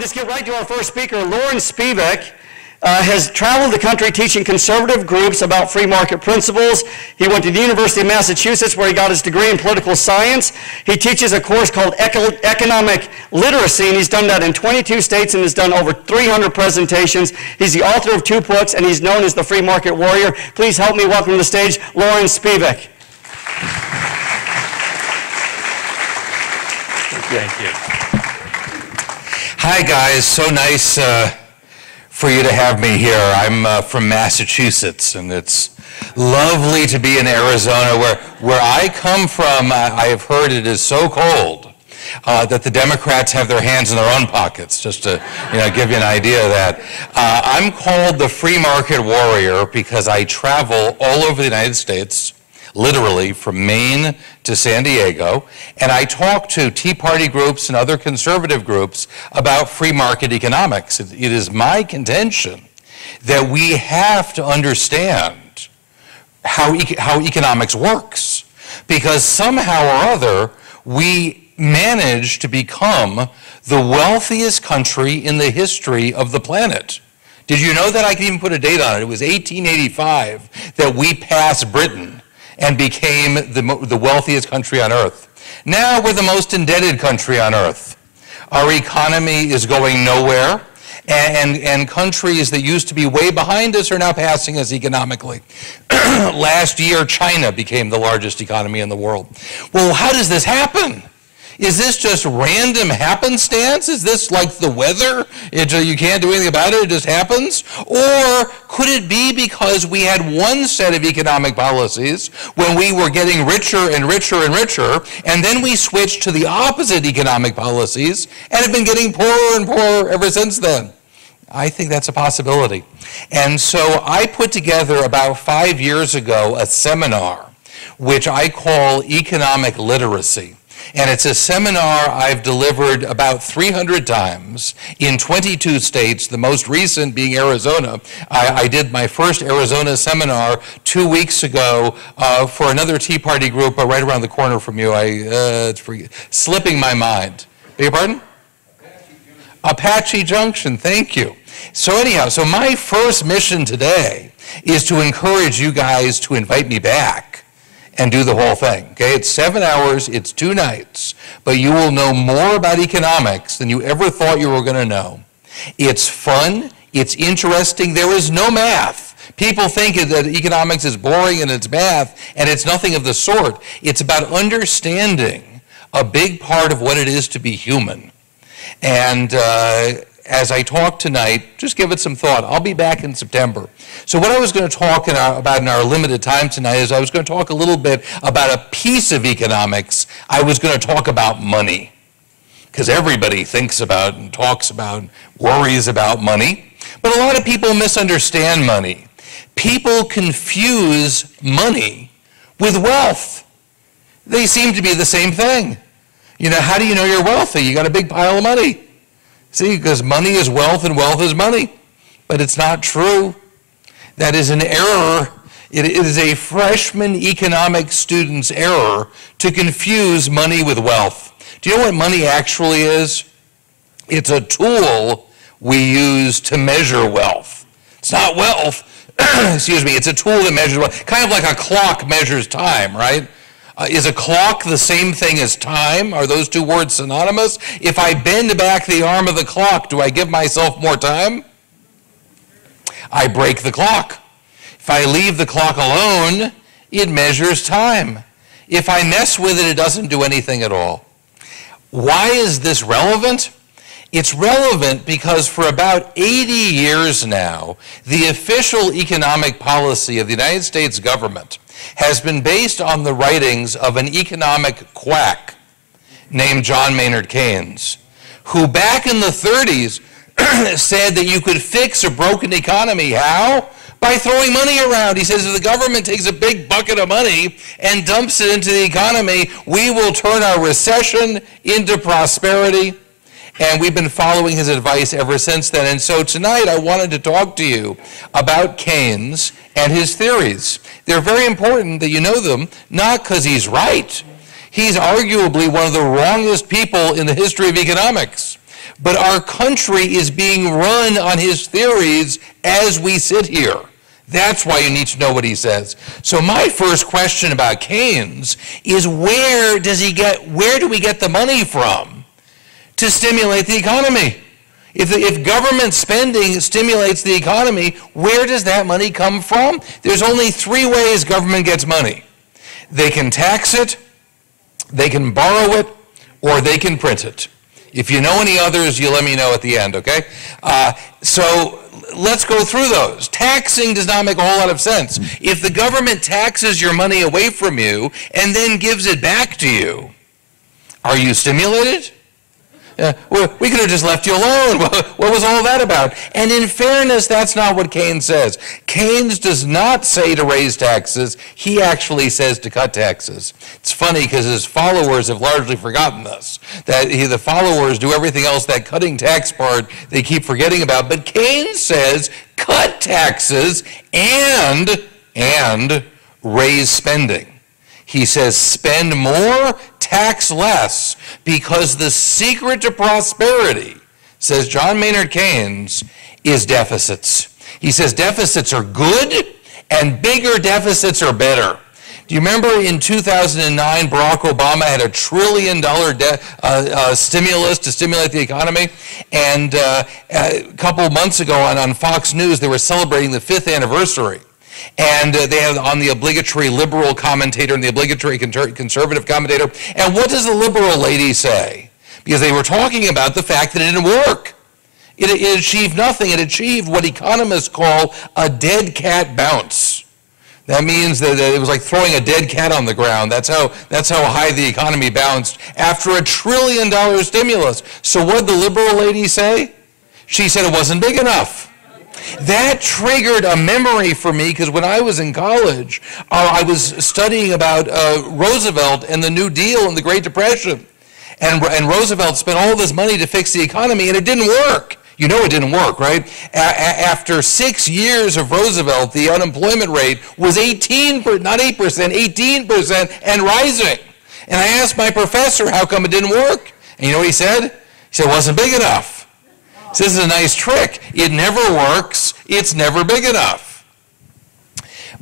just get right to our first speaker. Loren Spivack has traveled the country teaching conservative groups about free market principles. He went to the University of Massachusetts where he got his degree in political science. He teaches a course called economic literacy, and he's done that in 22 states and has done over 300 presentations. He's the author of 2 books, and he's known as the free market warrior. Please help me welcome to the stage Loren Spivack. Thank you. Hi, guys. So nice for you to have me here. I'm from Massachusetts, and it's lovely to be in Arizona, where I come from. I have heard it is so cold that the Democrats have their hands in their own pockets, just to give you an idea of that. I'm called the free market warrior because I travel all over the United States, literally from Maine to San Diego, and I talk to Tea Party groups and other conservative groups about free market economics. It is my contention that we have to understand how economics works, because somehow or other we manage to become the wealthiest country in the history of the planet. Did you know that? I can even put a date on it. It was 1885 that we passed Britain and became the wealthiest country on earth. Now we're the most indebted country on earth. Our economy is going nowhere, and countries that used to be way behind us are now passing us economically. Last year, China became the largest economy in the world. Well, how does this happen? Is this just random happenstance? Is this like the weather? You can't do anything about it, it just happens? Or could it be because we had one set of economic policies when we were getting richer and richer and richer, and then we switched to the opposite economic policies and have been getting poorer and poorer ever since then? I think that's a possibility. And so I put together about 5 years ago a seminar, which I call Economic Literacy. And it's a seminar I've delivered about 300 times in 22 states, the most recent being Arizona. I did my first Arizona seminar 2 weeks ago for another Tea Party group right around the corner from you. It's slipping my mind. Beg your pardon? Apache Junction, thank you. So anyhow, so my first mission today is to encourage you guys to invite me back and do the whole thing, okay? It's 7 hours, it's 2 nights, but you will know more about economics than you ever thought you were gonna know. It's fun, it's interesting, there is no math. People think that economics is boring and it's math, and it's nothing of the sort. It's about understanding a big part of what it is to be human. And as I talk tonight, just give it some thought. I'll be back in September. So what I was going to talk about in our limited time tonight is I was going to talk a little bit about a piece of economics. I was going to talk about money, because everybody thinks about and talks about, worries about money. But a lot of people misunderstand money. People confuse money with wealth. They seem to be the same thing. How do you know you're wealthy? You got a big pile of money. See, because money is wealth and wealth is money. But it's not true. That is an error. It is a freshman economics student's error to confuse money with wealth. Do you know what money actually is? It's a tool we use to measure wealth. It's not wealth. Excuse me. It's a tool that measures wealth. Kind of like a clock measures time, right? Is a clock the same thing as time? Are those two words synonymous? If I bend back the arm of the clock, do I give myself more time? I break the clock. If I leave the clock alone, it measures time. If I mess with it, it doesn't do anything at all. Why is this relevant? It's relevant because for about 80 years now, the official economic policy of the United States government has been based on the writings of an economic quack named John Maynard Keynes, who back in the 30s said that you could fix a broken economy. How? By throwing money around. He says if the government takes a big bucket of money and dumps it into the economy, we will turn our recession into prosperity. And we've been following his advice ever since then. And so tonight I wanted to talk to you about Keynes and his theories. They're very important that you know them, not because he's right. He's arguably one of the wrongest people in the history of economics. But our country is being run on his theories as we sit here. That's why you need to know what he says. So my first question about Keynes is where do we get the money from to stimulate the economy? If government spending stimulates the economy, where does that money come from? There's only three ways government gets money. They can tax it, they can borrow it, or they can print it. If you know any others, you let me know at the end, okay? So let's go through those. Taxing does not make a whole lot of sense. If the government taxes your money away from you and then gives it back to you, are you stimulated? Well, we could have just left you alone. What was all that about? And in fairness, that's not what Keynes says. Keynes does not say to raise taxes. He actually says to cut taxes. It's funny because his followers have largely forgotten this, that the followers do everything else, that cutting tax part they keep forgetting about. But Keynes says cut taxes and raise spending. He says spend more, tax less, because the secret to prosperity, says John Maynard Keynes, is deficits. He says deficits are good and bigger deficits are better. Do you remember in 2009, Barack Obama had $1 trillion stimulus to stimulate the economy? And a couple of months ago on Fox News, they were celebrating the 5th anniversary. And they have on the obligatory liberal commentator and the obligatory conservative commentator. And what does the liberal lady say? Because they were talking about the fact that it didn't work. It achieved nothing. It achieved what economists call a dead cat bounce. That means that it was like throwing a dead cat on the ground. That's how high the economy bounced after $1 trillion stimulus. So what did the liberal lady say? She said it wasn't big enough. That triggered a memory for me because when I was in college, I was studying about Roosevelt and the New Deal and the Great Depression. And Roosevelt spent all this money to fix the economy and it didn't work. You know it didn't work, right? After 6 years of Roosevelt, the unemployment rate was 18%, not 8%, 18% and rising. And I asked my professor how come it didn't work. And you know what he said? He said it wasn't big enough. So this is a nice trick. It never works. It's never big enough.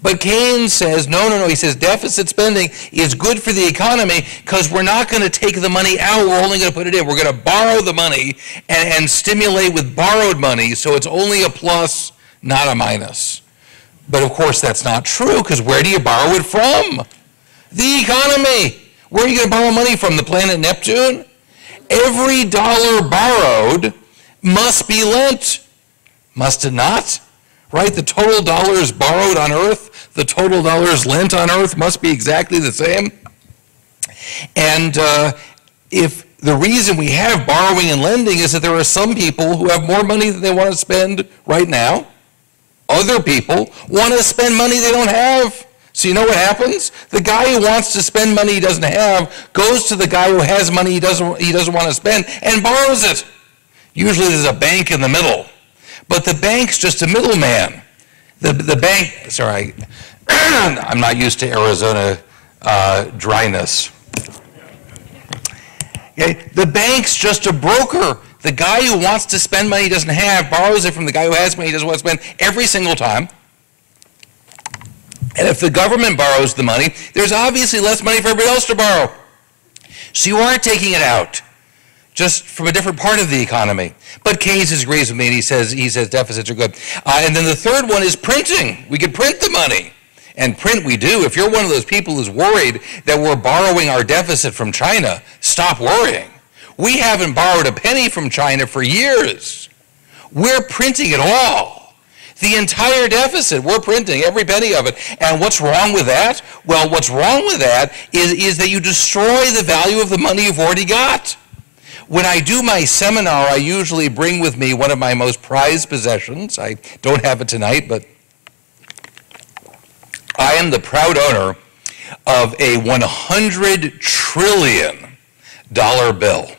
But Keynes says, no. He says deficit spending is good for the economy because we're not going to take the money out. We're only going to put it in. We're going to borrow the money and stimulate with borrowed money. So it's only a plus, not a minus. But of course, that's not true because where do you borrow it from? The economy. Where are you going to borrow money from? The planet Neptune? Every dollar borrowed must be lent. Must it not? Right? The total dollars borrowed on Earth, the total dollars lent on Earth must be exactly the same. And if the reason we have borrowing and lending is that there are some people who have more money than they want to spend right now. Other people want to spend money they don't have. So you know what happens? The guy who wants to spend money he doesn't have goes to the guy who has money he doesn't want to spend and borrows it. Usually there's a bank in the middle, but the bank's just a middleman. The bank, sorry, I'm not used to Arizona dryness. Okay? The bank's just a broker. The guy who wants to spend money he doesn't have borrows it from the guy who has money he doesn't want to spend every single time. And if the government borrows the money, there's obviously less money for everybody else to borrow. So you aren't taking it out, just from a different part of the economy. But Keynes agrees with me, and he says deficits are good. And then the third one is printing. We could print the money. And print we do. If you're one of those people who's worried that we're borrowing our deficit from China, stop worrying. We haven't borrowed a penny from China for years. We're printing it all. The entire deficit, we're printing every penny of it. And what's wrong with that? Well, what's wrong with that is that you destroy the value of the money you've already got. When I do my seminar, I usually bring with me one of my most prized possessions. I don't have it tonight, but I am the proud owner of a $100 trillion bill.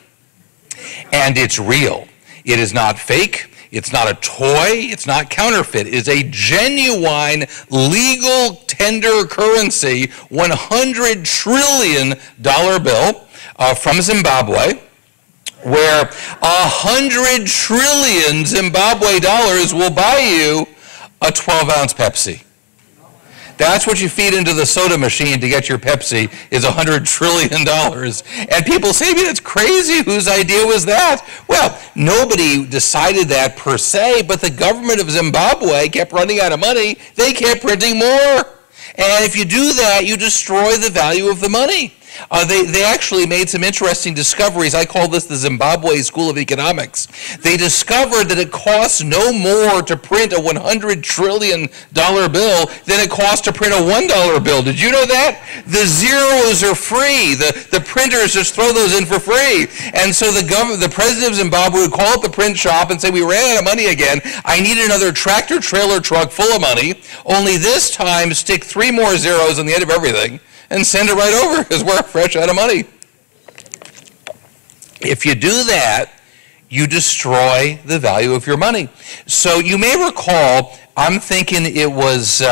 And it's real. It is not fake. It's not a toy. It's not counterfeit. It is a genuine, legal, tender currency, $100 trillion bill from Zimbabwe, where 100 trillion Zimbabwe dollars will buy you a 12-ounce Pepsi. That's what you feed into the soda machine to get your Pepsi, is $100 trillion. And people say, that's crazy. Whose idea was that? Well, nobody decided that per se, but the government of Zimbabwe kept running out of money. They kept printing more. And if you do that, you destroy the value of the money. They actually made some interesting discoveries. I call this the Zimbabwe School of Economics. They discovered that it costs no more to print a $100 trillion bill than it costs to print a $1 bill. Did you know that? The zeros are free. The printers just throw those in for free. And so the president of Zimbabwe would call up the print shop and say, we ran out of money again. I need another tractor trailer truck full of money. Only this time, stick 3 more zeros on the end of everything and send it right over, because we're fresh out of money. If you do that, you destroy the value of your money. So you may recall, I'm thinking it was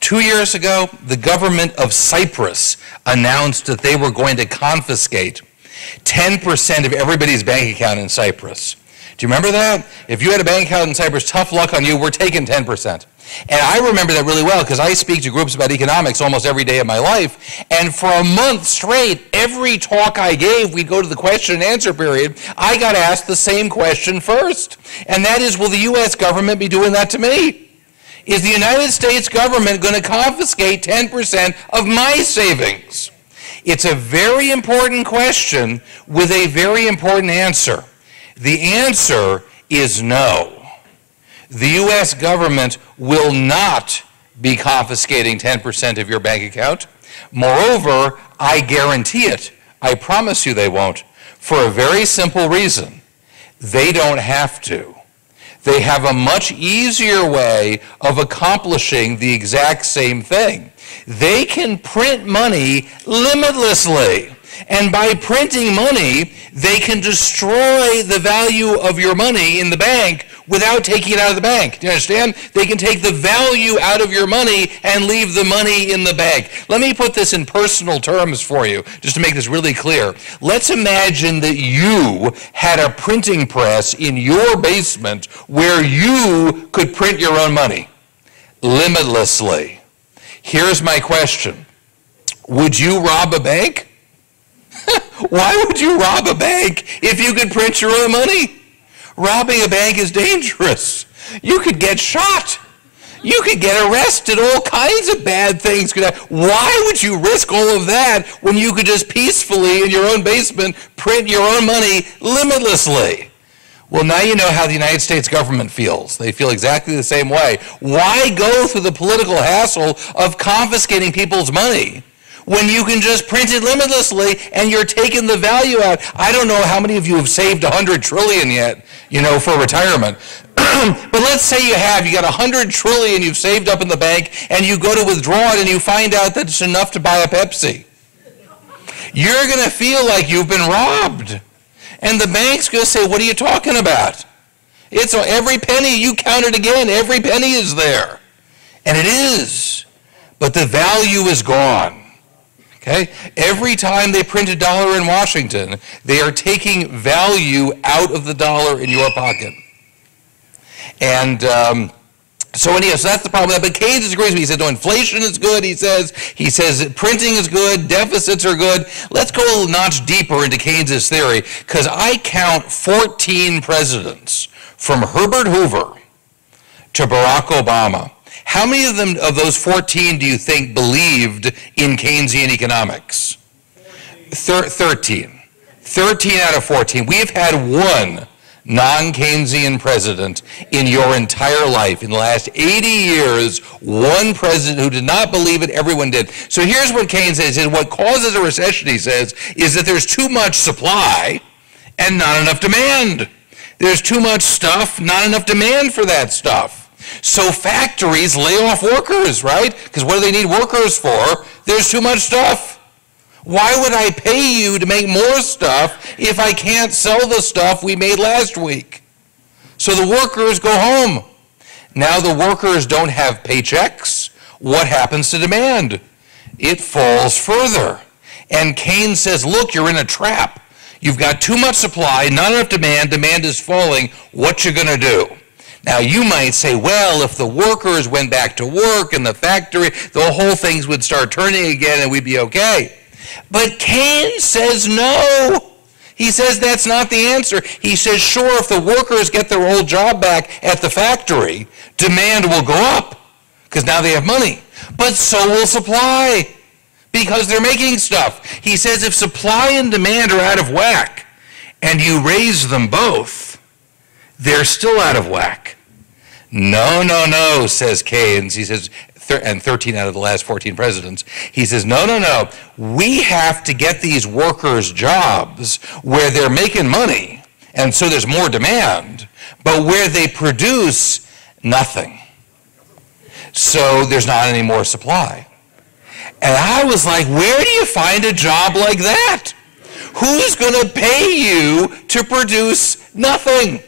2 years ago, the government of Cyprus announced that they were going to confiscate 10% of everybody's bank account in Cyprus. Do you remember that? If you had a bank account in Cyprus, tough luck on you, we're taking 10%. And I remember that really well because I speak to groups about economics almost every day of my life. And for a month straight, every talk I gave, we'd go to the question and answer period, I got asked the same question first. And that is, will the U.S. government be doing that to me? Is the United States government going to confiscate 10% of my savings? It's a very important question with a very important answer. The answer is no. The U.S. government will not be confiscating 10% of your bank account. Moreover, I guarantee it. I promise you they won't, for a very simple reason. They don't have to. They have a much easier way of accomplishing the exact same thing. They can print money limitlessly. And by printing money, they can destroy the value of your money in the bank without taking it out of the bank. Do you understand? They can take the value out of your money and leave the money in the bank. Let me put this in personal terms for you, just to make this really clear. Let's imagine that you had a printing press in your basement where you could print your own money limitlessly. Here's my question. Would you rob a bank? Why would you rob a bank if you could print your own money? Robbing a bank is dangerous. You could get shot. You could get arrested. All kinds of bad things could happen. Why would you risk all of that when you could just peacefully in your own basement print your own money limitlessly? Well, now you know how the United States government feels. They feel exactly the same way. Why go through the political hassle of confiscating people's money when you can just print it limitlessly and you're taking the value out? I don't know how many of you have saved 100 trillion yet, for retirement. But let's say you have. You got 100 trillion you've saved up in the bank, and you go to withdraw it and you find out that it's enough to buy a Pepsi. You're going to feel like you've been robbed. And the bank's going to say, what are you talking about? It's every penny, you count it again, every penny is there. And it is. But the value is gone. Okay? Every time they print a dollar in Washington, they are taking value out of the dollar in your pocket. And so that's the problem with that. But Keynes disagrees with me. He says, no, inflation is good, he says printing is good, deficits are good. Let's go a little notch deeper into Keynes's theory, because I count 14 presidents, from Herbert Hoover to Barack Obama. How many of those 14 do you think believed in Keynesian economics? 13. 13 out of 14. We've had one non-Keynesian president in your entire life. In the last 80 years, one president who did not believe it, everyone did. So here's what Keynes says, and what causes a recession, he says, is that there's too much supply and not enough demand. There's too much stuff, not enough demand for that stuff. So factories lay off workers, right? Because what do they need workers for? There's too much stuff. Why would I pay you to make more stuff if I can't sell the stuff we made last week? So the workers go home. Now the workers don't have paychecks. What happens to demand? It falls further. And Keynes says, look, you're in a trap. You've got too much supply, not enough demand, demand is falling, what you gonna do? Now you might say, well, if the workers went back to work in the factory, the whole things would start turning again and we'd be okay. But Keynes says no. He says that's not the answer. He says, sure, if the workers get their old job back at the factory, demand will go up because now they have money. But so will supply because they're making stuff. He says if supply and demand are out of whack and you raise them both, they're still out of whack. No, no, no, says Keynes. He says, and 13 out of the last 14 presidents, he says, no, no, no, we have to get these workers jobs where they're making money, and so there's more demand, but where they produce nothing. So there's not any more supply. And I was like, where do you find a job like that? Who's going to pay you to produce nothing?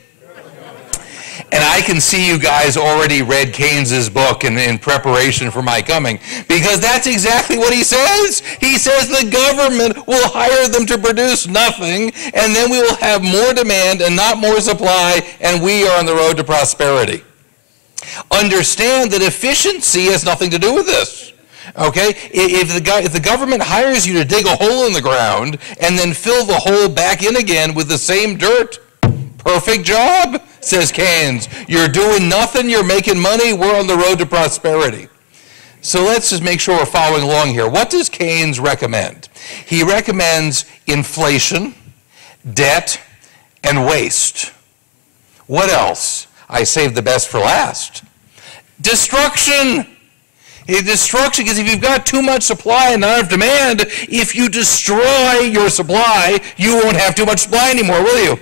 And I can see you guys already read Keynes's book in preparation for my coming, because that's exactly what he says. He says the government will hire them to produce nothing, and then we will have more demand and not more supply, and we are on the road to prosperity. Understand that efficiency has nothing to do with this. Okay? If the government hires you to dig a hole in the ground and then fill the hole back in again with the same dirt, perfect job, says Keynes. You're doing nothing, you're making money, we're on the road to prosperity. So let's just make sure we're following along here. What does Keynes recommend? He recommends inflation, debt, and waste. What else? I saved the best for last. Destruction. Destruction, because if you've got too much supply and not enough demand, if you destroy your supply, you won't have too much supply anymore, will you?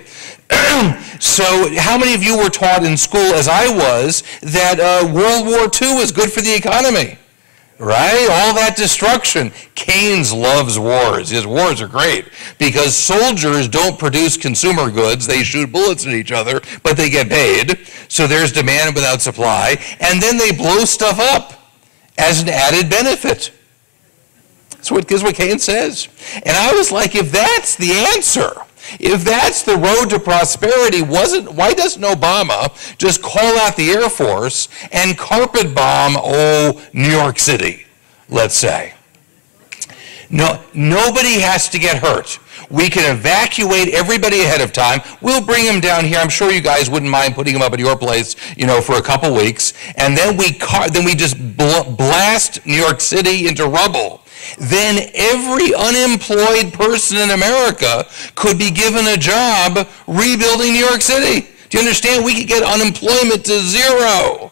So how many of you were taught in school, as I was, that World War II was good for the economy? Right? All that destruction. Keynes loves wars. His wars are great because soldiers don't produce consumer goods. They shoot bullets at each other, but they get paid. So there's demand without supply. And then they blow stuff up as an added benefit. That's what Keynes says. And I was like, if that's the answer, if that's the road to prosperity, why doesn't Obama just call out the Air Force and carpet bomb, New York City, let's say? No, nobody has to get hurt. We can evacuate everybody ahead of time. We'll bring them down here. I'm sure you guys wouldn't mind putting them up at your place, for a couple weeks. And then we just blast New York City into rubble. Then every unemployed person in America could be given a job rebuilding New York City. Do you understand? We could get unemployment to zero.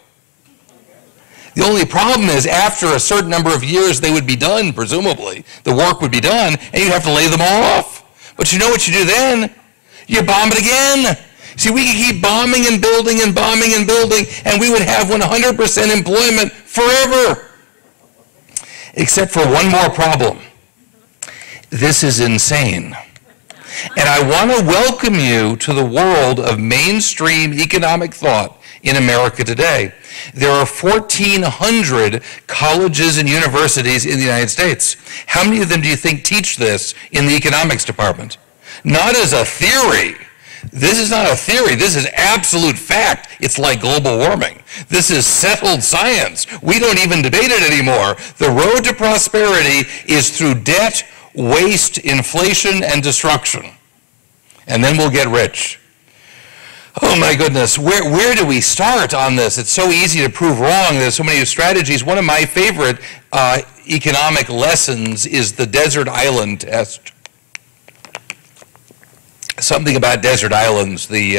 The only problem is after a certain number of years they would be done, presumably. The work would be done, and you'd have to lay them all off. But you know what you do then? You bomb it again. See, we could keep bombing and building and bombing and building, and we would have 100% employment forever. Except for one more problem. This is insane. And I want to welcome you to the world of mainstream economic thought in America today. There are 1,400 colleges and universities in the United States. How many of them do you think teach this in the economics department? Not as a theory. This is not a theory. This is absolute fact. It's like global warming. This is settled science. We don't even debate it anymore. The road to prosperity is through debt, waste, inflation, and destruction. And then we'll get rich. Oh my goodness, where do we start on this? It's so easy to prove wrong. There's so many strategies. One of my favorite economic lessons is the desert island test. Something about desert islands, the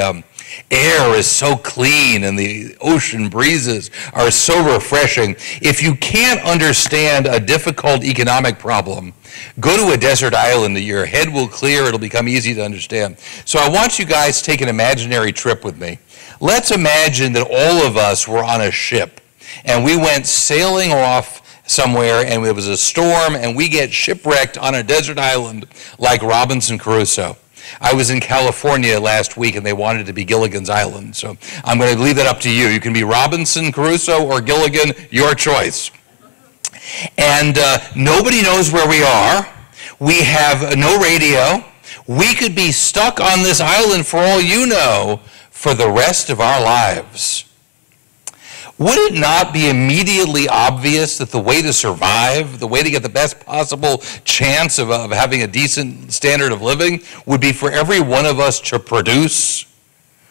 air is so clean and the ocean breezes are so refreshing. If you can't understand a difficult economic problem, go to a desert island, your head will clear, it'll become easy to understand. So I want you guys to take an imaginary trip with me. Let's imagine that all of us were on a ship and we went sailing off somewhere and it was a storm and we get shipwrecked on a desert island like Robinson Crusoe. I was in California last week and they wanted it to be Gilligan's Island, so I'm going to leave that up to you. You can be Robinson Crusoe or Gilligan, your choice. And nobody knows where we are. We have no radio. We could be stuck on this island, for all you know, for the rest of our lives. Would it not be immediately obvious that the way to survive, the way to get the best possible chance of having a decent standard of living, would be for every one of us to produce?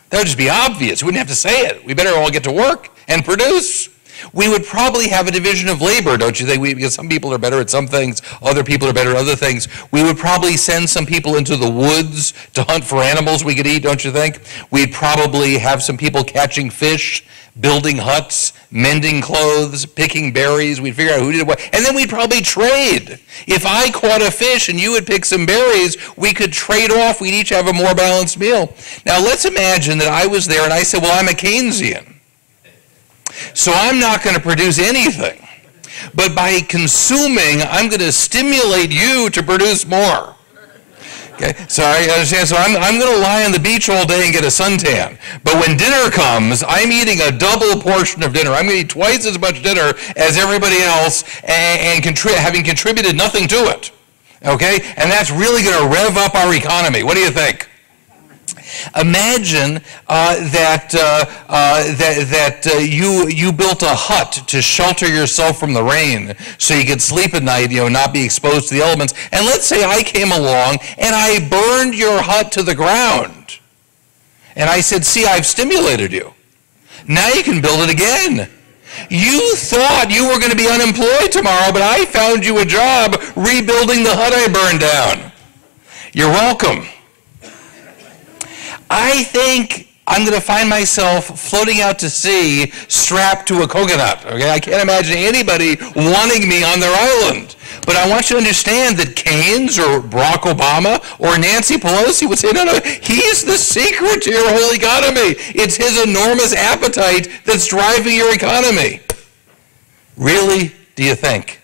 That would just be obvious. We wouldn't have to say it. We better all get to work and produce. We would probably have a division of labor, don't you think? Because some people are better at some things, other people are better at other things. We would probably send some people into the woods to hunt for animals we could eat, don't you think? We'd probably have some people catching fish, building huts, mending clothes, picking berries. We'd figure out who did what. And then we'd probably trade. If I caught a fish and you would pick some berries, we could trade off. We'd each have a more balanced meal. Now let's imagine that I was there and I said, well, I'm a Keynesian, so I'm not going to produce anything. But by consuming, I'm going to stimulate you to produce more. Okay, so I understand. So I'm going to lie on the beach all day and get a suntan. But when dinner comes, I'm eating a double portion of dinner. I'm going to eat twice as much dinner as everybody else, and having contributed nothing to it. Okay, and that's really going to rev up our economy. What do you think? Imagine that you built a hut to shelter yourself from the rain so you could sleep at night, not be exposed to the elements. And let's say I came along and I burned your hut to the ground. And I said, see, I've stimulated you. Now you can build it again. You thought you were going to be unemployed tomorrow, but I found you a job rebuilding the hut I burned down. You're welcome. I think I'm going to find myself floating out to sea strapped to a coconut. Okay, I can't imagine anybody wanting me on their island. But I want you to understand that Keynes or Barack Obama or Nancy Pelosi would say, no, he's the secret to your whole economy. It's his enormous appetite that's driving your economy. Really, do you think?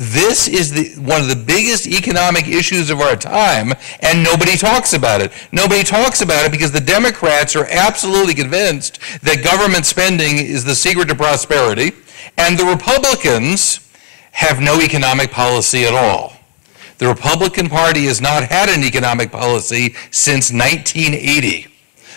This is one of the biggest economic issues of our time, and nobody talks about it. Nobody talks about it because the Democrats are absolutely convinced that government spending is the secret to prosperity, and the Republicans have no economic policy at all. The Republican Party has not had an economic policy since 1980.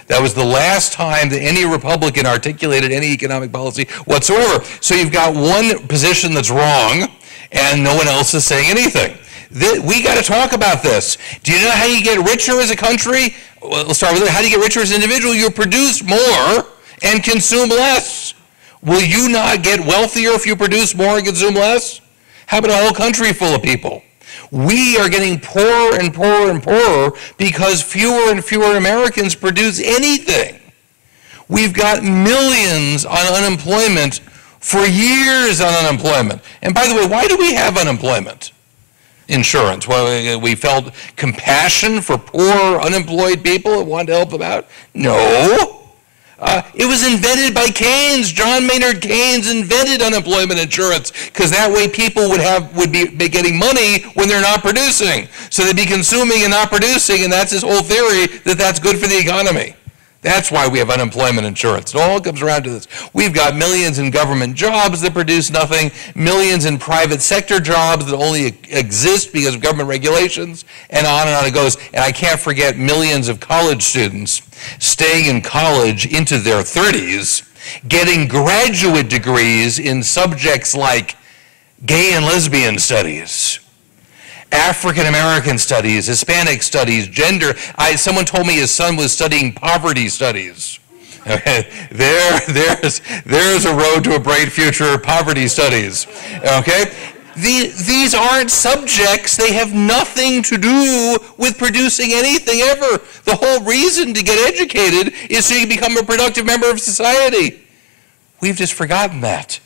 That was the last time that any Republican articulated any economic policy whatsoever. So you've got one position that's wrong, and no one else is saying anything. We got to talk about this. Do you know how you get richer as a country? Well, let's start with it. How do you get richer as an individual? You produce more and consume less. Will you not get wealthier if you produce more and consume less? How about a whole country full of people? We are getting poorer and poorer and poorer because fewer and fewer Americans produce anything. We've got millions on unemployment for years on unemployment. And by the way, why do we have unemployment insurance? Well, we felt compassion for poor unemployed people and wanted to help them out? No. It was invented by Keynes. John Maynard Keynes invented unemployment insurance because that way people would be getting money when they're not producing. So they'd be consuming and not producing, and that's his whole theory that that's good for the economy. That's why we have unemployment insurance. It all comes around to this. We've got millions in government jobs that produce nothing, millions in private sector jobs that only exist because of government regulations, and on it goes. And I can't forget millions of college students staying in college into their 30s, getting graduate degrees in subjects like gay and lesbian studies, African American studies, Hispanic studies, gender. Someone told me his son was studying poverty studies. Okay, there's a road to a bright future, poverty studies. Okay, these aren't subjects. They have nothing to do with producing anything ever. The whole reason to get educated is so you can become a productive member of society. We've just forgotten that.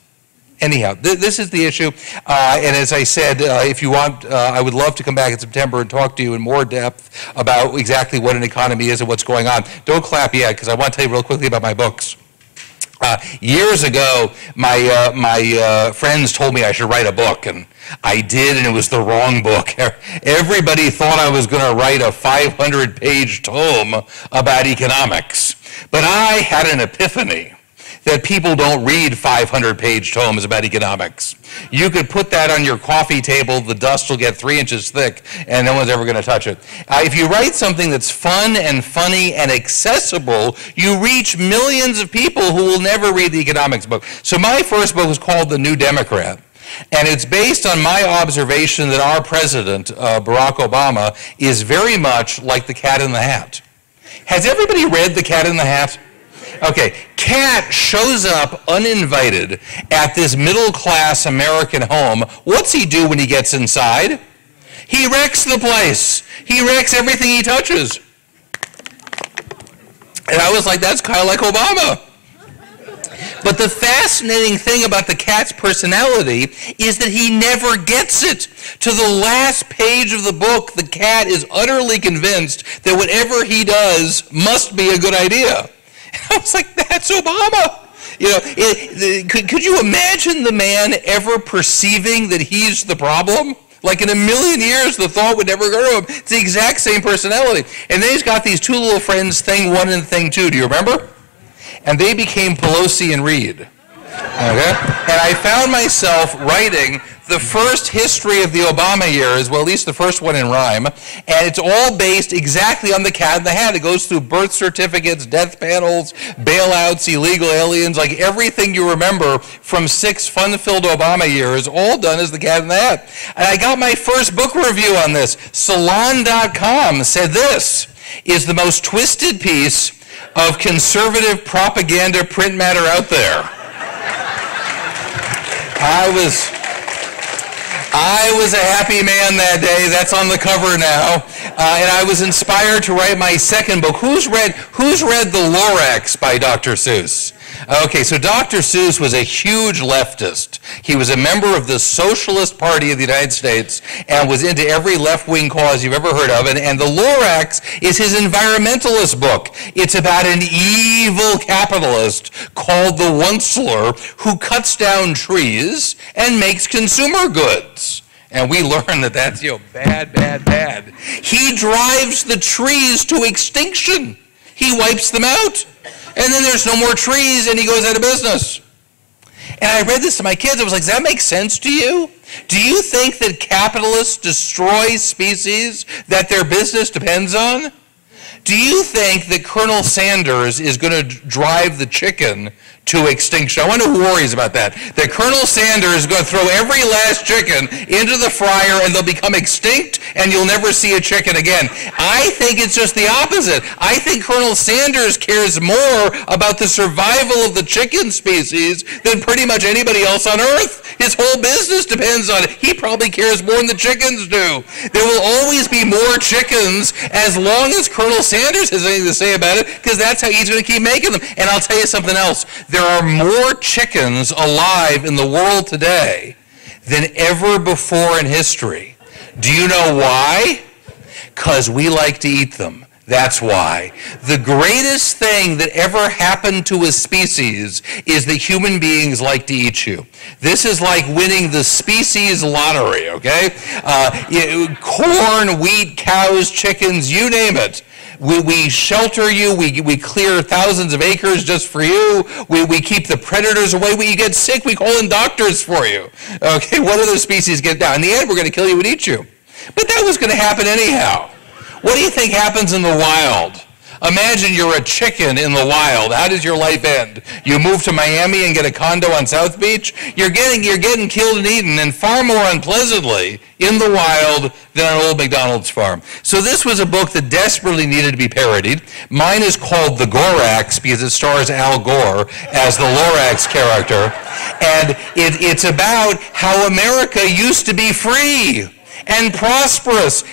Anyhow, this is the issue, and as I said, if you want, I would love to come back in September and talk to you in more depth about exactly what an economy is and what's going on. Don't clap yet, because I want to tell you real quickly about my books. Years ago, my friends told me I should write a book, and I did, and it was the wrong book. Everybody thought I was going to write a 500-page tome about economics, but I had an epiphany that people don't read 500-page tomes about economics. You could put that on your coffee table, the dust will get 3 inches thick, and no one's ever going to touch it. If you write something that's fun and funny and accessible, you reach millions of people who will never read the economics book. So my first book was called The New Democrat. And it's based on my observation that our president, Barack Obama, is very much like the Cat in the Hat. Has everybody read The Cat in the Hat? Okay, Cat shows up uninvited at this middle-class American home. What's he do when he gets inside? He wrecks the place. He wrecks everything he touches. And I was like, that's kind of like Obama. But the fascinating thing about the Cat's personality is that he never gets it. To the last page of the book, the Cat is utterly convinced that whatever he does must be a good idea. And I was like, that's Obama. You know, could you imagine the man ever perceiving that he's the problem? Like in a million years, the thought would never go to him. It's the exact same personality. And then he's got these two little friends, thing one and thing two. Do you remember? And they became Pelosi and Reid. Okay? And I found myself writing the first history of the Obama years, well, at least the first one in rhyme, and it's all based exactly on the Cat in the Hat. It goes through birth certificates, death panels, bailouts, illegal aliens, like everything you remember from 6 fun-filled Obama years, all done as the Cat in the Hat. And I got my first book review on this. Salon.com said this is the most twisted piece of conservative propaganda print matter out there. I was a happy man that day. That's on the cover now. And I was inspired to write my second book. Who's read The Lorax by Dr. Seuss? Okay, so Dr. Seuss was a huge leftist. He was a member of the Socialist Party of the United States and was into every left-wing cause you've ever heard of. And the Lorax is his environmentalist book. It's about an evil capitalist called the Onceler who cuts down trees and makes consumer goods. And we learn that that's, bad, bad, bad. He drives the trees to extinction. He wipes them out. And then there's no more trees, and he goes out of business. And I read this to my kids. I was like, does that make sense to you? Do you think that capitalists destroy species that their business depends on? Do you think that Colonel Sanders is going to drive the chicken to extinction? I wonder who worries about that. That Colonel Sanders is going to throw every last chicken into the fryer and they'll become extinct and you'll never see a chicken again. I think it's just the opposite. I think Colonel Sanders cares more about the survival of the chicken species than pretty much anybody else on Earth. His whole business depends on it. He probably cares more than the chickens do. There will always be more chickens as long as Colonel Sanders has anything to say about it, because that's how he's going to keep making them. And I'll tell you something else. There are more chickens alive in the world today than ever before in history. Do you know why? Because we like to eat them. That's why. The greatest thing that ever happened to a species is that human beings like to eat you. This is like winning the species lottery, okay? Corn, wheat, cows, chickens, you name it. We shelter you, we clear thousands of acres just for you, we keep the predators away, when you get sick, we call in doctors for you. Okay, what other species get down? In the end, we're going to kill you and eat you. But that was going to happen anyhow. What do you think happens in the wild? Imagine you're a chicken in the wild. How does your life end? You move to Miami and get a condo on South Beach? You're getting killed and eaten, and far more unpleasantly in the wild than on old McDonald's farm. So this was a book that desperately needed to be parodied. Mine is called The Gorax because it stars Al Gore as the Lorax character. And it's about how America used to be free and prosperous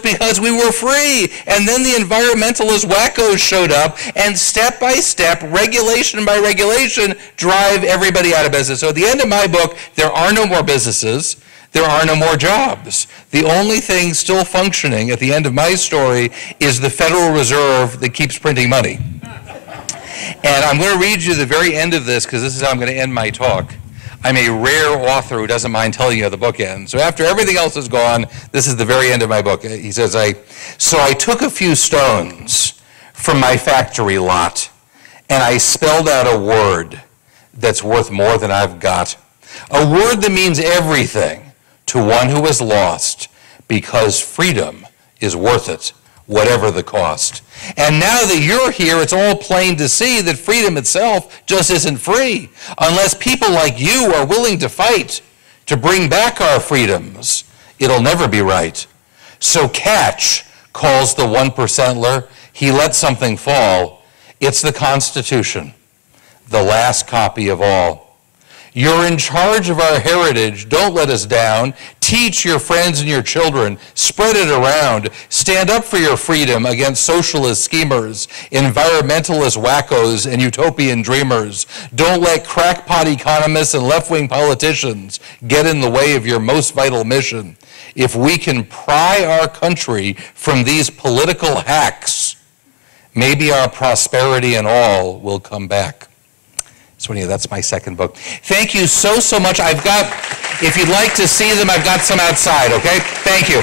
because we were free. And then the environmentalist wackos showed up, and step by step, regulation by regulation, drive everybody out of business. So at the end of my book, there are no more businesses. There are no more jobs. The only thing still functioning at the end of my story is the Federal Reserve that keeps printing money. And I'm going to read you the very end of this because this is how I'm going to end my talk. I'm a rare author who doesn't mind telling you how the book ends. So after everything else is gone, this is the very end of my book. He says, So I took a few stones from my factory lot and I spelled out a word that's worth more than I've got. A word that means everything to one who is lost, because freedom is worth it, whatever the cost. And now that you're here, it's all plain to see that freedom itself just isn't free, unless people like you are willing to fight to bring back our freedoms. It'll never be right. So Catch calls the 1%ler. He let something fall. It's the Constitution, the last copy of all. You're in charge of our heritage. Don't let us down. Teach your friends and your children. Spread it around. Stand up for your freedom against socialist schemers, environmentalist wackos, and utopian dreamers. Don't let crackpot economists and left-wing politicians get in the way of your most vital mission. If we can pry our country from these political hacks, maybe our prosperity and all will come back. So anyway, that's my second book. Thank you so much. I've got, if you'd like to see them, I've got some outside, okay? Thank you.